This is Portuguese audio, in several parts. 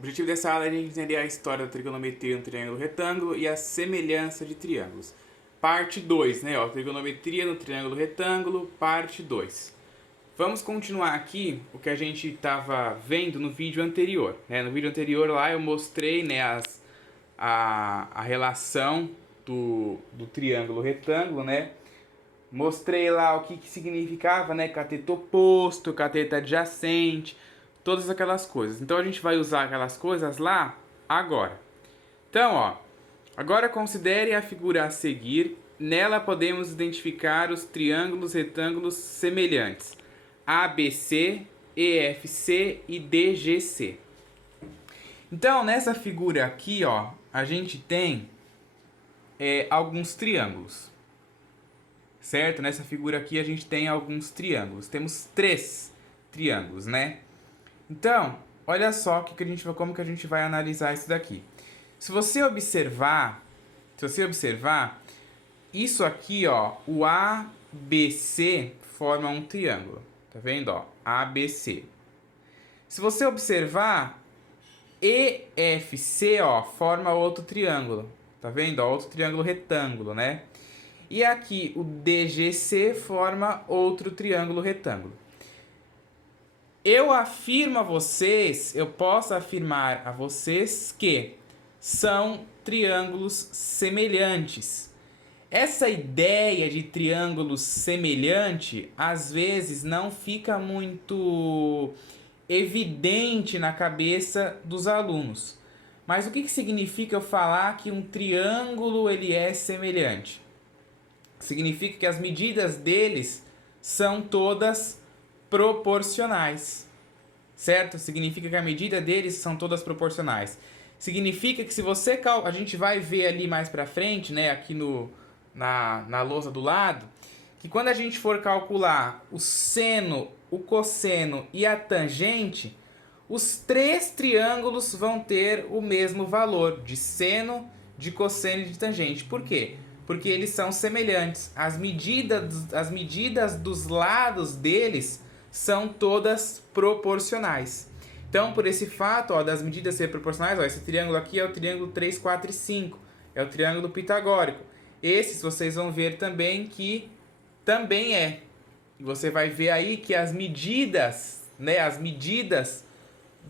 objetivo dessa aula é a gente entender a história da trigonometria no triângulo retângulo e a semelhança de triângulos. Parte 2, né? Ó, trigonometria no triângulo retângulo, parte 2. Vamos continuar aqui o que a gente estava vendo no vídeo anterior, né? No vídeo anterior lá eu mostrei, né, a relação do triângulo retângulo, né? Mostrei lá o que significava, né? Cateto oposto, cateto adjacente, todas aquelas coisas. Então a gente vai usar aquelas coisas lá agora. Então, ó, agora considere a figura a seguir. Nela podemos identificar os triângulos retângulos semelhantes: ABC, EFC e DGC. Então, nessa figura aqui, ó, a gente tem alguns triângulos. Certo? Nessa figura aqui a gente tem alguns triângulos. Temos 3 triângulos, né? Então, olha só como que a gente vai analisar isso daqui. Se você observar, isso aqui, ó, o ABC forma um triângulo. Tá vendo, ó? ABC. Se você observar, EFC, ó, forma outro triângulo. Tá vendo? Ó, outro triângulo retângulo, né? E aqui o DGC forma outro triângulo retângulo. Eu afirmo a vocês, eu posso afirmar a vocês que são triângulos semelhantes. Essa ideia de triângulo semelhante, às vezes, não fica muito evidente na cabeça dos alunos. Mas o que significa eu falar que um triângulo ele é semelhante? Significa que as medidas deles são todas proporcionais, certo? Significa que a medida deles são todas proporcionais. Significa que se você... A gente vai ver ali mais pra frente, né, aqui na lousa do lado, que quando a gente for calcular o seno, o cosseno e a tangente, os 3 triângulos vão ter o mesmo valor de seno, de cosseno e de tangente. Por quê? Porque eles são semelhantes. As medidas dos lados deles são todas proporcionais. Então, por esse fato, ó, das medidas ser proporcionais, ó, esse triângulo aqui é o triângulo 3, 4 e 5. É o triângulo pitagórico. Esses vocês vão ver também que também é. E você vai ver aí que as medidas, né,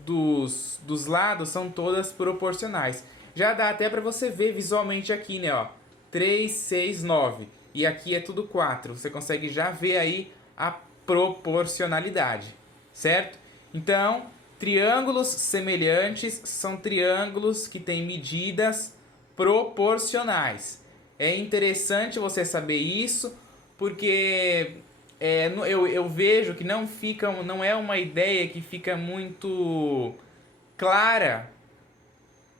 dos lados são todas proporcionais. Já dá até para você ver visualmente aqui, né, ó. 3, 6, 9. E aqui é tudo 4. Você consegue já ver aí a proporcionalidade, certo? Então, triângulos semelhantes são triângulos que têm medidas proporcionais. É interessante você saber isso, porque eu vejo que não é uma ideia que fica muito clara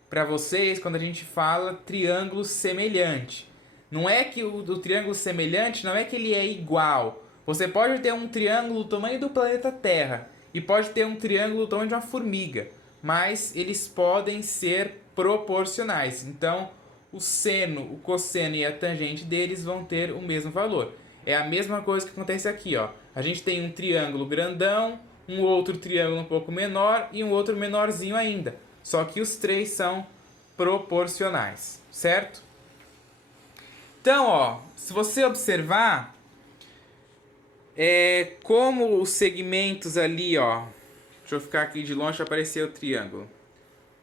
para vocês quando a gente fala triângulo semelhante. Não é que o triângulo semelhante não é que ele é igual. Você pode ter um triângulo do tamanho do planeta Terra e pode ter um triângulo do tamanho de uma formiga, mas eles podem ser proporcionais. Então, o seno, o cosseno e a tangente deles vão ter o mesmo valor. É a mesma coisa que acontece aqui, ó. A gente tem um triângulo grandão, um outro triângulo um pouco menor e um outro menorzinho ainda. Só que os 3 são proporcionais, certo? Então, ó, se você observar, como os segmentos ali, ó, deixa eu ficar aqui de longe para aparecer o triângulo.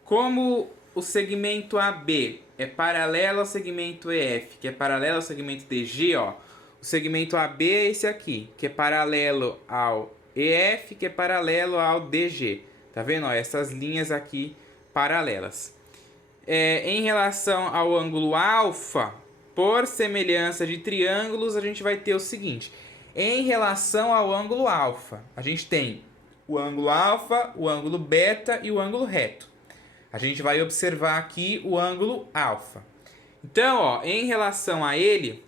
Como o segmento AB é paralelo ao segmento EF, que é paralelo ao segmento DG, ó, o segmento AB é esse aqui, que é paralelo ao EF, que é paralelo ao DG. Tá vendo? Ó, essas linhas aqui paralelas. Em relação ao ângulo alfa, por semelhança de triângulos, a gente vai ter o seguinte. Em relação ao ângulo alfa, a gente tem o ângulo alfa, o ângulo beta e o ângulo reto. A gente vai observar aqui o ângulo alfa. Então, ó, em relação a ele,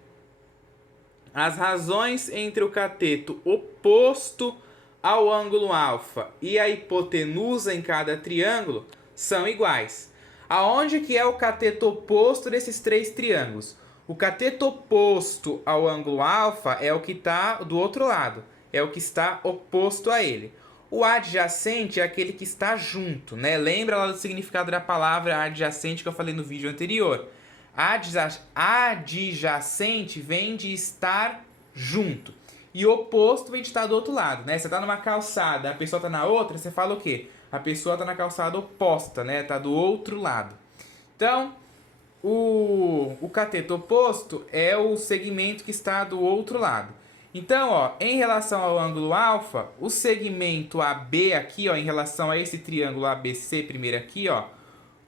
as razões entre o cateto oposto ao ângulo alfa e a hipotenusa em cada triângulo são iguais. Aonde que é o cateto oposto desses 3 triângulos? O cateto oposto ao ângulo alfa é o que está do outro lado, é o que está oposto a ele. O adjacente é aquele que está junto, né? Lembra lá do significado da palavra adjacente que eu falei no vídeo anterior? Adjacente vem de estar junto. E oposto vem de estar do outro lado, né? Você tá numa calçada, a pessoa tá na outra, você fala o quê? A pessoa tá na calçada oposta, né? Tá do outro lado. Então, o cateto oposto é o segmento que está do outro lado. Então, ó, em relação ao ângulo alfa, o segmento AB aqui, ó, em relação a esse triângulo ABC primeiro aqui, ó,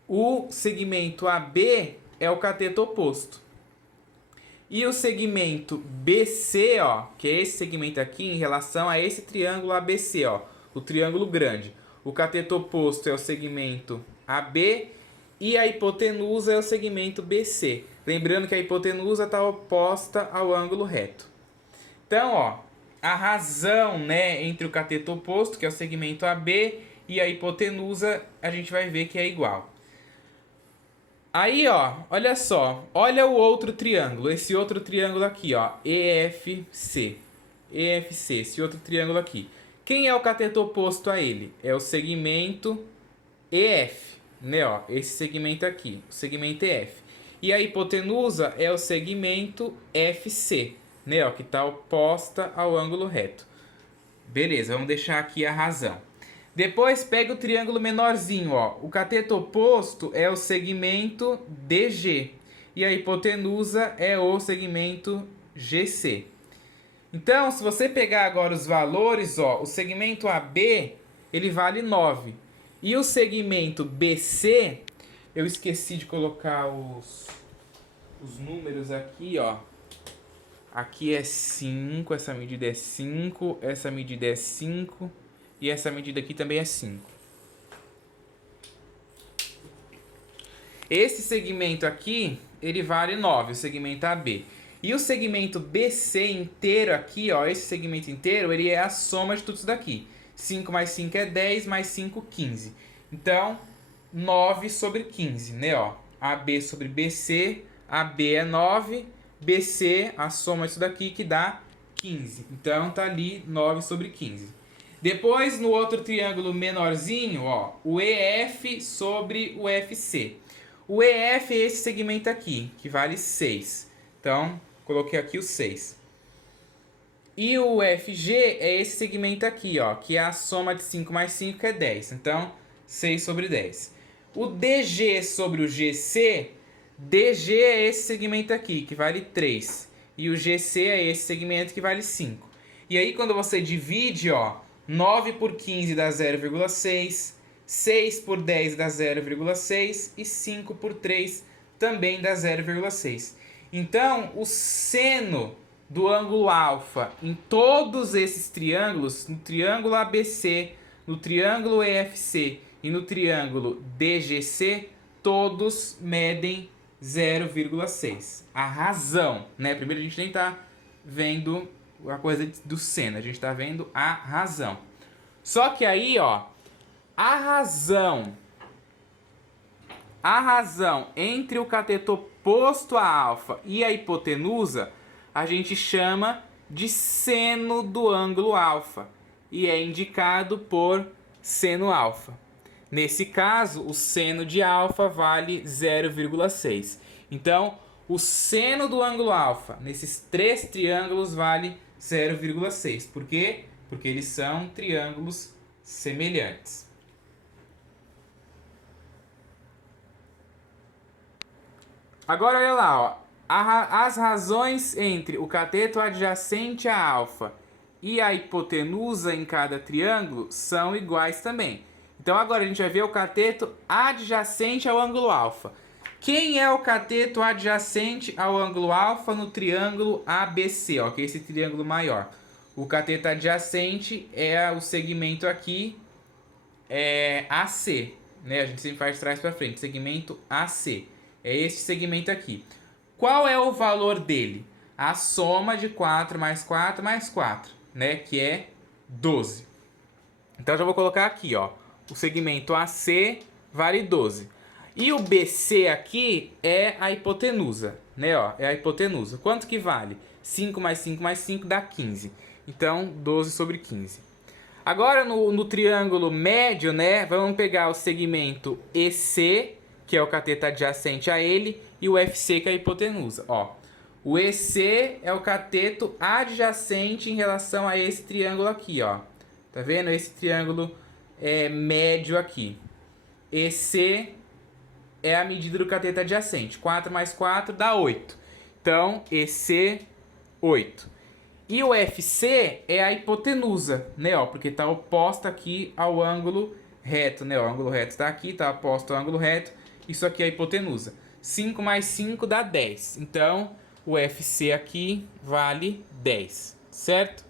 o segmento AB é o cateto oposto. E o segmento BC, ó, que é esse segmento aqui, em relação a esse triângulo ABC, ó, o triângulo grande. O cateto oposto é o segmento AB e a hipotenusa é o segmento BC. Lembrando que a hipotenusa está oposta ao ângulo reto. Então, ó, a razão, né, entre o cateto oposto, que é o segmento AB, e a hipotenusa, a gente vai ver que é igual. Aí, ó, olha só, olha o outro triângulo, esse outro triângulo aqui, ó, EFC. EFC, esse outro triângulo aqui. Quem é o cateto oposto a ele? É o segmento EF, né, ó, esse segmento aqui, o segmento EF. E a hipotenusa é o segmento FC, né, ó, que está oposta ao ângulo reto. Beleza, vamos deixar aqui a razão. Depois pega o triângulo menorzinho, ó. O cateto oposto é o segmento DG e a hipotenusa é o segmento GC. Então, se você pegar agora os valores, ó, o segmento AB, ele vale 9. E o segmento BC, eu esqueci de colocar os números aqui, ó. Aqui é 5, essa medida é 5, essa medida é 5 e essa medida aqui também é 5. Esse segmento aqui, ele vale 9, o segmento AB. E o segmento BC inteiro aqui, ó, esse segmento inteiro, ele é a soma de tudo isso daqui. 5 mais 5 é 10, mais 5, 15. Então, 9 sobre 15, né, ó. AB sobre BC, AB é 9, BC, a soma disso daqui que dá 15. Então, tá ali 9 sobre 15. Depois, no outro triângulo menorzinho, ó, o EF sobre o FC. O EF é esse segmento aqui, que vale 6. Então, coloquei aqui o 6. E o FG é esse segmento aqui, ó, que é a soma de 5 mais 5, que é 10. Então, 6 sobre 10. O DG sobre o GC... DG é esse segmento aqui, que vale 3. E o GC é esse segmento que vale 5. E aí, quando você divide, ó, 9 por 15 dá 0,6, 6 por 10 dá 0,6 e 5 por 3 também dá 0,6. Então, o seno do ângulo alfa em todos esses triângulos, no triângulo ABC, no triângulo EFC e no triângulo DGC, todos medem 0,6. A razão, né? Primeiro a gente nem tá vendo a coisa do seno, a gente tá vendo a razão. Só que aí, ó, a razão entre o cateto oposto a alfa e a hipotenusa, a gente chama de seno do ângulo alfa e é indicado por seno alfa. Nesse caso, o seno de alfa vale 0,6. Então, o seno do ângulo alfa nesses três triângulos vale 0,6. Por quê? Porque eles são triângulos semelhantes. Agora, olha lá, ó. As razões entre o cateto adjacente a alfa e a hipotenusa em cada triângulo são iguais também. Então agora a gente vai ver o cateto adjacente ao ângulo alfa. Quem é o cateto adjacente ao ângulo alfa no triângulo ABC, ó, que é esse triângulo maior? O cateto adjacente é o segmento aqui AC, né? A gente sempre faz de trás para frente, segmento AC. É esse segmento aqui. Qual é o valor dele? A soma de 4 mais 4 mais 4, né? Que é 12. Então já vou colocar aqui, ó. O segmento AC vale 12. E o BC aqui é a hipotenusa, né? Ó, é a hipotenusa. Quanto que vale? 5 mais 5 mais 5 dá 15. Então, 12 sobre 15. Agora no triângulo médio, né, vamos pegar o segmento EC, que é o cateto adjacente a ele, e o FC, que é a hipotenusa. Ó, o EC é o cateto adjacente em relação a esse triângulo aqui, ó. Tá vendo? Esse triângulo médio aqui. EC é a medida do cateto adjacente. 4 mais 4 dá 8. Então, EC, 8. E o FC é a hipotenusa, né? Ó, porque está oposta aqui ao ângulo reto, né? O ângulo reto está aqui, está oposto ao ângulo reto. Isso aqui é a hipotenusa. 5 mais 5 dá 10. Então, o FC aqui vale 10, certo?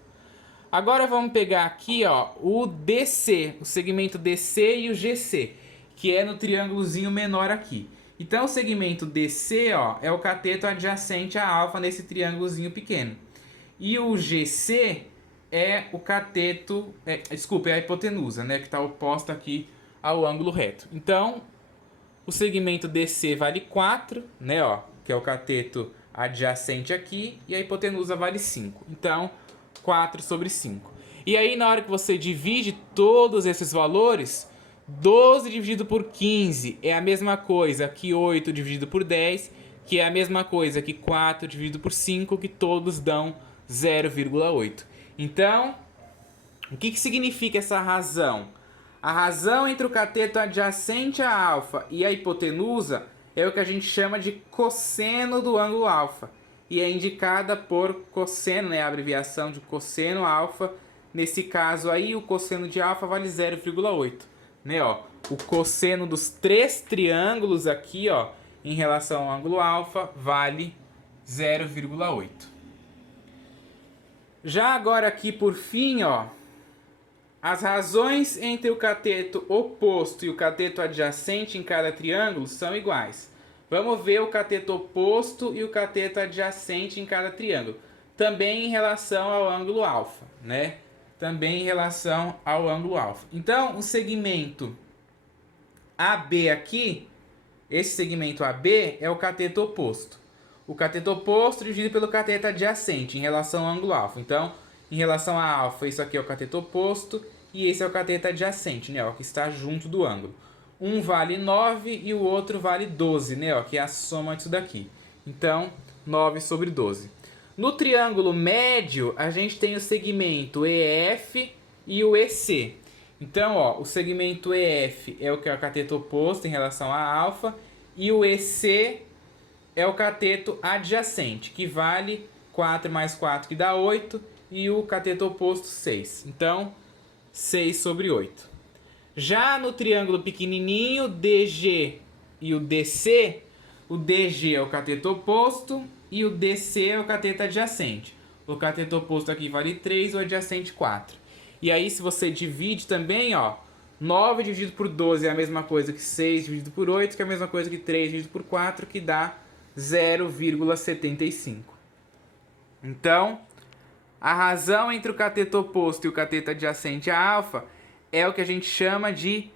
Agora vamos pegar aqui, ó, o DC, o segmento DC e o GC, que é no triângulozinho menor aqui. Então, o segmento DC, ó, é o cateto adjacente a alfa nesse triângulozinho pequeno. E o GC é o cateto, é a hipotenusa, né, que está oposta aqui ao ângulo reto. Então, o segmento DC vale 4, né, ó, que é o cateto adjacente aqui, e a hipotenusa vale 5. Então, 4 sobre 5. E aí, na hora que você divide todos esses valores, 12 dividido por 15 é a mesma coisa que 8 dividido por 10, que é a mesma coisa que 4 dividido por 5, que todos dão 0,8. Então, o que significa essa razão? A razão entre o cateto adjacente a alfa e a hipotenusa é o que a gente chama de cosseno do ângulo alfa. E é indicada por cosseno, né? A abreviação de cosseno alfa. Nesse caso aí, o cosseno de alfa vale 0,8. Né, ó? O cosseno dos três triângulos aqui, ó, em relação ao ângulo alfa, vale 0,8. Já agora aqui por fim, ó, as razões entre o cateto oposto e o cateto adjacente em cada triângulo são iguais. Vamos ver o cateto oposto e o cateto adjacente em cada triângulo. Também em relação ao ângulo alfa, né? Também em relação ao ângulo alfa. Então, o segmento AB aqui, esse segmento AB é o cateto oposto. O cateto oposto dividido pelo cateto adjacente em relação ao ângulo alfa. Então, em relação a alfa, isso aqui é o cateto oposto e esse é o cateto adjacente, né, ó, que está junto do ângulo. Um vale 9 e o outro vale 12, né, ó, que é a soma disso daqui. Então, 9 sobre 12. No triângulo médio, a gente tem o segmento EF e o EC. Então, ó, o segmento EF é o que é o cateto oposto em relação a alfa e o EC é o cateto adjacente, que vale 4 mais 4, que dá 8, e o cateto oposto 6. Então, 6 sobre 8. Já no triângulo pequenininho, DG e o DC, o DG é o cateto oposto e o DC é o cateto adjacente. O cateto oposto aqui vale 3, o adjacente 4. E aí, se você divide também, ó, 9 dividido por 12 é a mesma coisa que 6 dividido por 8, que é a mesma coisa que 3 dividido por 4, que dá 0,75. Então, a razão entre o cateto oposto e o cateto adjacente a alfa é o que a gente chama de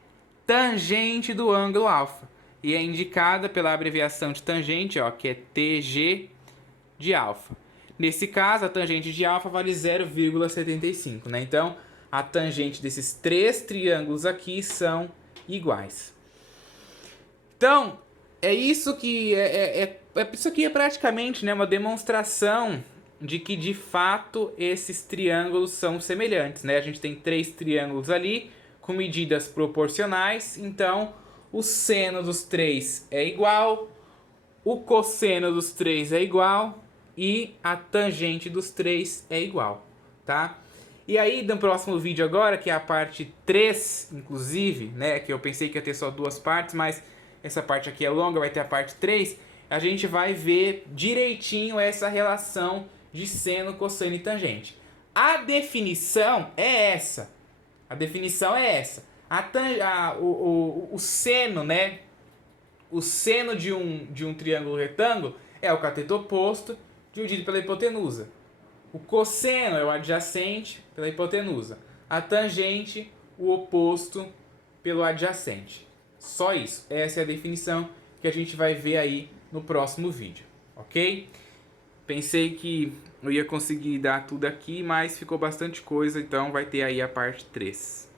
tangente do ângulo alfa. E é indicada pela abreviação de tangente, ó, que é TG de alfa. Nesse caso, a tangente de alfa vale 0,75, né? Então, a tangente desses três triângulos aqui são iguais. Então, é isso que isso aqui é praticamente, né, uma demonstração de que de fato esses triângulos são semelhantes, né? A gente tem três triângulos ali com medidas proporcionais, então o seno dos três é igual, o cosseno dos três é igual e a tangente dos três é igual, tá? E aí, no próximo vídeo agora, que é a parte 3, inclusive, né, que eu pensei que ia ter só duas partes, mas essa parte aqui é longa, vai ter a parte 3, a gente vai ver direitinho essa relação de seno, cosseno e tangente. A definição é essa. A definição é essa. O seno, né? O seno de um triângulo retângulo é o cateto oposto dividido pela hipotenusa. O cosseno é o adjacente pela hipotenusa. A tangente, o oposto pelo adjacente. Só isso. Essa é a definição que a gente vai ver aí no próximo vídeo. Ok? Pensei que eu ia conseguir dar tudo aqui, mas ficou bastante coisa, então vai ter aí a parte 3.